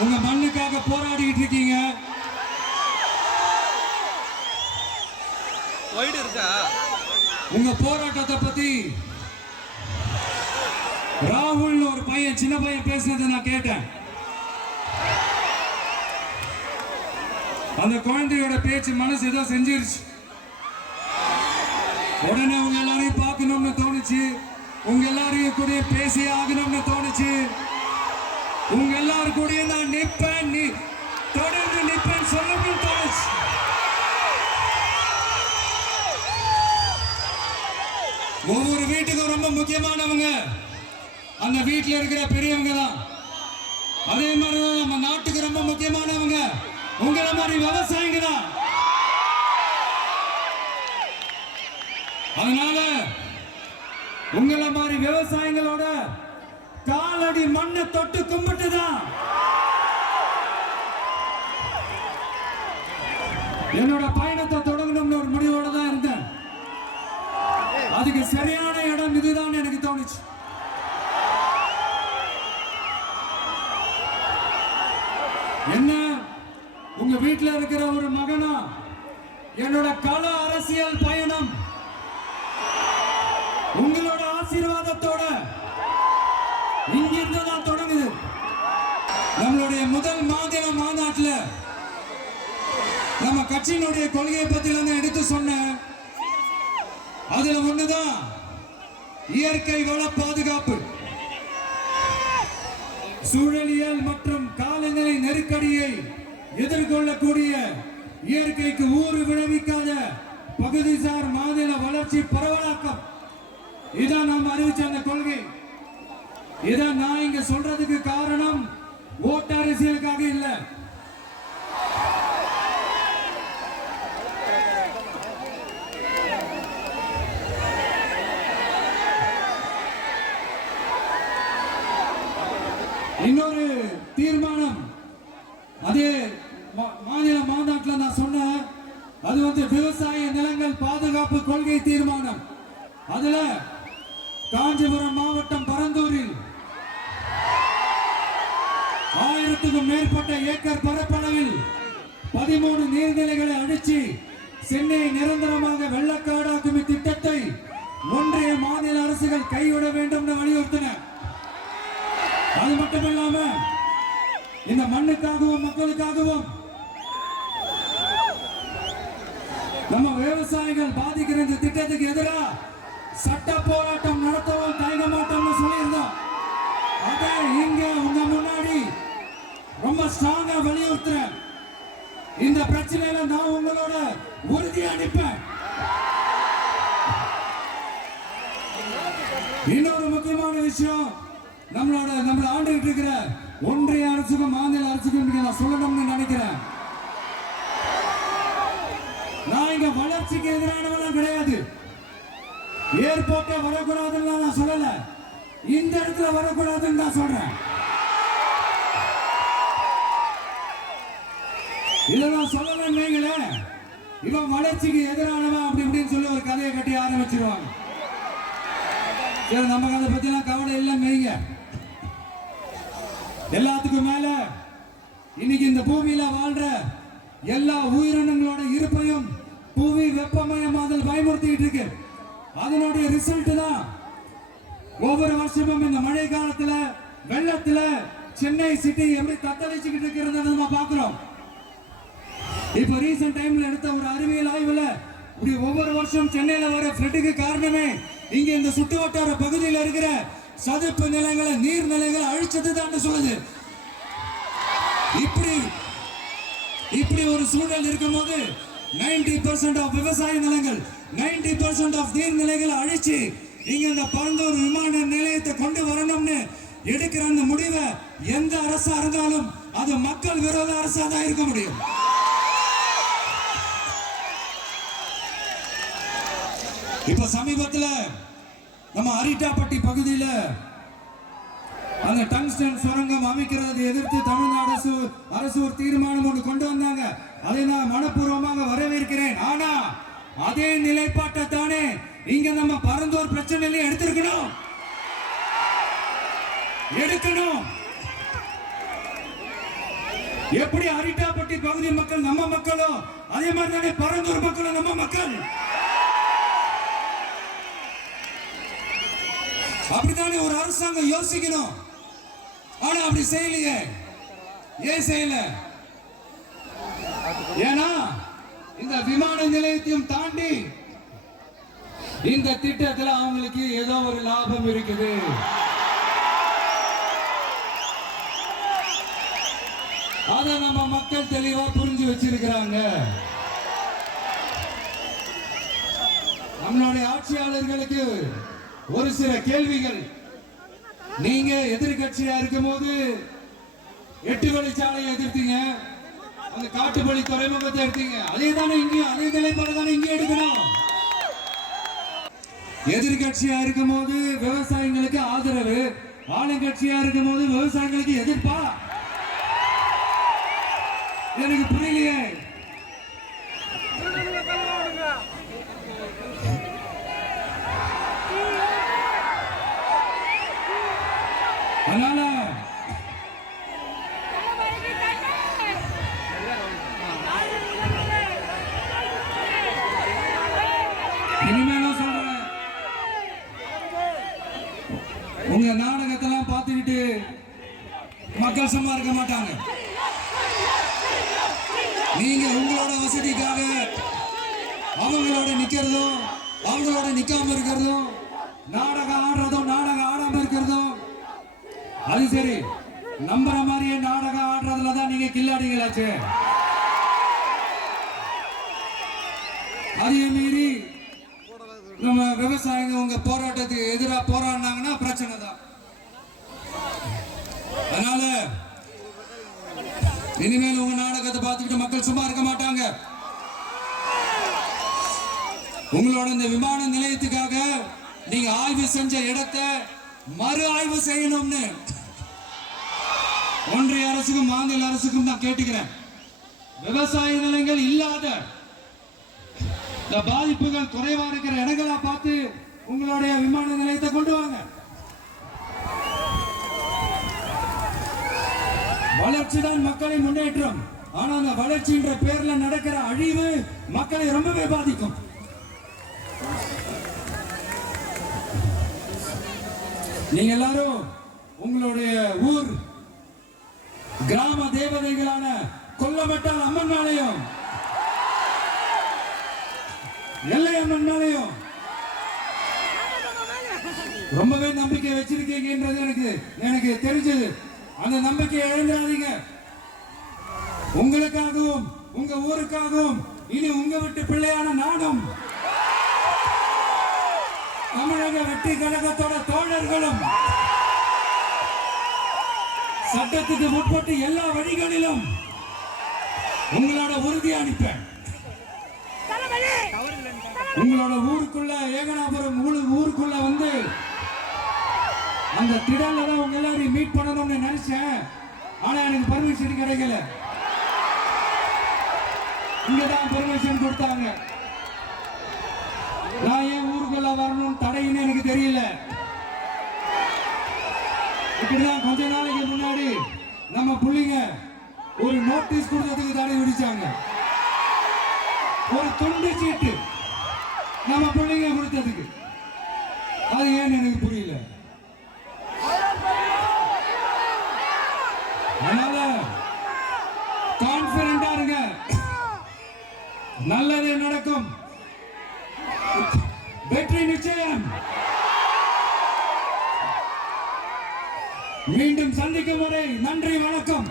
உங்க மண்ணுக்காக போராடிட்டு இருக்கீங்க. உங்க போராட்டத்தை பத்தி ராகுல் ஒரு பையன், சின்ன பையன் பேசுனதை நான் கேட்டேன். அந்த குழந்தையோட பேச்சு மனசு ஏதோ செஞ்சிருச்சு. உடனே உங்க எல்லாரையும் பார்க்கணும்னு தோணுச்சு, உங்க எல்லாரையும் கூட பேசி ஆகணும்னு தோணுச்சு. உங்க எல்லாரும் கூட நான் நிற்பேன், தொடர்ந்து நிற்பேன் சொல்லணும்னு தோணுச்சு. ஒவ்வொரு வீட்டுக்கும் ரொம்ப முக்கியமானவங்க அந்த வீட்டில் இருக்கிற பெரியவங்க தான். அதே மாதிரிதான் நம்ம நாட்டுக்கு ரொம்ப முக்கியமானவங்க உங்களை மாதிரி விவசாயிங்க தான். அதனால உங்களை மாதிரி விவசாயிகளோட காலடி மண்ணை தொட்டு கும்பிட்டுதான் என்னோட பயணத்தை தொடங்கணும்னு ஒரு முடிவோட தான் இருந்தேன். அதுக்கு சரியான இடம் இதுதான் எனக்கு தோணுச்சு. என்ன உங்க வீட்டில் இருக்கிற ஒரு மகனா என்னோட கள அரசியல் பயணம் உங்களோட ஆசீர்வாதத்தோட இங்கிருந்து தான் தொடங்குது. நம்மளுடைய முதல் மாநில மாநாட்டில் நம்ம கட்சியினுடைய கொள்கையை பத்தி எடுத்து சொன்ன அதுல ஒண்ணுதான் இயற்கை வள பாதுகாப்பு. சூழலியல் மற்றும் காலநிலை நெருக்கடியை எதிர்கொள்ளக்கூடிய இயற்கைக்கு ஊறு விளைவிக்காத பகுதிசார் மாநில வளர்ச்சி பரவலாக்கம். இதான் நாம் அறிவிச்ச அந்த கொள்கை. இதான் நான் இங்க சொல்றதுக்கு காரணம் ஓட்டு அரசியலுக்காக இல்ல. இன்னொரு தீர்மானம் அதே மாநில மாநாட்டில் நான் சொன்னேன். அது விவசாய நிலங்கள் பாதுகாப்பு கொள்கை தீர்மானம். அதுல காஞ்சிபுரம் மாவட்டம் பரந்தூரில் 1000க்கும் மேற்பட்ட ஏக்கர் பரப்பளவில் 13 நீர்நிலைகளை அழிச்சு சென்னையை நிரந்தரமாக வெள்ளக்காடாக்கும் இத்திட்டத்தை ஒன்றிய மாநில அரசுகள் கைவிட வேண்டும் என்று வலியுறுத்தின. அது மட்டுமில்லாம இந்த மண்ணுக்காகவும் மக்களுக்காகவும் நம்ம விவசாயிகள் பாதிக்கிற இந்த திட்டத்துக்கு எதிராக சட்ட போராட்டம் நடத்தவும் தயங்க மாட்டோம்னு சொல்லியிருந்தோம். அதை இங்க உங்க முன்னாடி ரொம்ப ஸ்ட்ராங்கா வலியுறுத்துறேன். இந்த பிரச்சனையில நான் உங்களோட உறுதி அளிப்பேன். இன்னொரு முக்கியமான விஷயம், நம்மள ஆண்டுகிட்டு இருக்கிற ஒன்றிய அரசுக்கும் மாநில அரசுக்கும் நான் சொல்லணும்னு நினைக்கிறேன். நான் இங்க வளர்ச்சிக்கு எதிரானவெல்லாம் கிடையாது. ஏர்போர்ட்டை வரக்கூடாதுன்னு நான் சொல்லல, இந்த இடத்துல வரக்கூடாதுன்னு நான் சொல்றேன். இதை நான் சொல்லலன்னு இவன் வளர்ச்சிக்கு எதிரானவன் அப்படி இப்படின்னு சொல்லி ஒரு கதையை கட்டி ஆரம்பிச்சிருவாங்க. நமக்கு அதை பத்தி எல்லாம் கவலை இல்லை மெய்ங்க. எல்லாத்துக்கும் மேல இன்னைக்கு இந்த பூமியில வாழ்ற எல்லா உயிரினங்களோட இருப்பையும் புவி வெப்பமயமாதல் பயமுறுத்திட்டு இருக்கு. அதனுடைய ரிசல்ட் தான் ஒவ்வொரு வருஷமும் இந்த மழை காலத்துல வெள்ளத்துல சென்னை சிட்டி எப்படி தத்தளிச்சுக்கிட்டு இருக்கிறத நம்ம பார்க்கிறோம். இப்ப ரீசன்ட் டைம்ல எடுத்த ஒரு அறிவியல் ஆய்வுல இப்படி ஒவ்வொரு வருஷம் சென்னையில வர ஃப்ளட்டுக்கு காரணமே இங்க இந்த சுற்று வட்டார பகுதியில் இருக்கிற சதுப்பு நிலங்களை நீர்நிலைகளை அழிச்சது தான் சொல்லுது. இப்படி ஒரு சூழல் இருக்கும்போது 90% ஆஃப் விவசாய நிலங்கள் 90% ஆஃப் நீர்நிலைகளை அழிச்சு இங்க இந்த பரந்தூர் விமான நிலையத்தை கொண்டு வரணும்னு எடுக்கிற அந்த முடிவை எந்த அரசா இருந்தாலும் அது மக்கள் விரோத அரசா தான் இருக்க முடியும். இப்ப சமீபத்தில் நம்ம அரிட்டாப்பட்டி பகுதியில் அந்த டங்ஸ்டன் சுரங்கம் அமைக்கிறதை எதிர்த்து தமிழ்நாடு அரசு ஒரு தீர்மானம் ஒன்று கொண்டு வந்தாங்க. அதை நான் மனப்பூர்வமாக வரவேற்கிறேன். ஆனா அதே நிலைப்பாட்டை தானே இங்க நம்ம பரந்தூர் பிரச்சனையில எடுத்திருக்கணும். எப்படி அரிட்டாப்பட்டி பகுதி மக்கள் நம்ம மக்களும், அதே மாதிரி தானே பரந்தூர் மக்களும் நம்ம மக்கள். அப்படித்தானே ஒரு அரசாங்கம் யோசிக்கணும். ஆனா அப்படி செய்யலையே. ஏன் செய்யல? ஏன்னா இந்த விமான நிலையத்தையும் தாண்டி இந்த திட்டத்தில் அவங்களுக்கு ஏதோ ஒரு லாபம் இருக்குது. அதை நம்ம மக்கள் தெளிவா புரிஞ்சு வச்சிருக்கிறாங்க. நம்மளுடைய ஆட்சியாளர்களுக்கு ஒரு சில கேள்விகள். நீங்க எதிர்கட்சியா இருக்கும் போது 8 வழிச்சாலையை எதிர்த்தீங்க, அந்த காட்டுப்பள்ளி துறைமுகத்தை எடுத்தீங்க. அதே தானே இங்கேயும் அதே நிலைப்பாடு தானே இங்கே எடுக்கணும். எதிர்கட்சியா இருக்கும் போது விவசாயிகளுக்கு ஆதரவு, ஆளுங்கட்சியா இருக்கும் போது விவசாயிகளுக்கு எதிர்ப்பா? எனக்கு புரியலையே. அதனால இனிமேலும் சொல்றேன், உங்க நாடகத்தெல்லாம் பார்த்துக்கிட்டு மக்கள் சும்மா இருக்க மாட்டாங்க. நீங்க உங்களோட வசதிக்காக அவங்களோட நிக்கிறதும் அவங்களோட நிக்காம இருக்கிறதும், நாடகம் ஆடுறதும் நாடகம் ஆடாம இருக்கிறதும், அது சரி. நம்புற மாதிரியே நாடகம் ஆடுறதுல தான் நீங்க கில்லாடிகளாச்சு. அதே மீறி நம்ம விவசாயிங்க உங்க போராட்டத்துக்கு எதிராக போராடினாங்கன்னா பிரச்சனை தான். அதனால இனிமேல் உங்க நாடகத்தை பார்த்துக்கிட்டு மக்கள் சும்மா இருக்க மாட்டாங்க. உங்களோட இந்த விமான நிலையத்துக்காக நீங்க ஆய்வு செஞ்ச இடத்தை மறு ஆய்வு செய்யணும்னு ஒன்றிய அரசுக்கும் மாநில அரசுக்கும் நான் கேட்டுக்கிறேன். விவசாய நிலங்கள் இல்லாத இந்த பாதிப்புகள் குறைவா இருக்கிற இடங்களா பார்த்து உங்களுடைய விமான நிலையத்தை கொண்டு வாங்க. வளர்ச்சி தான் மக்களை முன்னேற்றம். ஆனா அந்த வளர்ச்சின்ற பேர்ல நடக்கிற அழிவு மக்களை ரொம்பவே பாதிக்கும். நீங்க எல்லாரும் உங்களுடைய ஊர் கிராம தேவதைகளான கொல்லமட்டால் அம்மன் ஆலயம், எல்லை அம்மன் ஆலயம் ரொம்பவே நம்பிக்கை வச்சிருக்கீங்கன்றது எனக்கு தெரிஞ்சது. அந்த நம்பிக்கையை இழந்துடாதீங்க. உங்களுக்காகவும் உங்க ஊருக்காகவும் இனி உங்க வீட்டு பிள்ளையான நாடும் தமிழக வெற்றி கழகத்தோட தோழர்களும் சட்டத்துக்கு முற்பட்டு எல்லா வழிகளிலும் உங்களோட உறுதி அளிப்பேன். உங்களோட ஊருக்குள்ள ஏகனாபுரம் ஊருக்குள்ள வந்து அந்த திடல்ல தான் உங்க எல்லாரையும் மீட் பண்ணணும்னு நினைச்சேன். ஆனா எனக்கு பர்மிஷன் கிடைக்கல. இங்கதான் பர்மிஷன் கொடுத்தாங்க. நான் ஏன் ஊருக்குள்ள வரணும் தடைன்னு எனக்கு தெரியல. இப்படிதான் கொஞ்ச நாளைக்கு முன்னாடி நம்ம புள்ளிங்க ஒரு நோட்டீஸ் கொடுத்ததுக்கு தடை விதிச்சாங்க. ஒரு துண்டு சீட்டு நம்ம புள்ளிங்க கொடுத்ததுக்கு. அது ஏன்னு எனக்கு புரியல. அதனால கான்பிடண்டா இருங்க, நல்லதே நடக்கும், வெற்றி நிச்சயம். மீண்டும் சந்திக்கும் வரை நன்றி, வணக்கம்.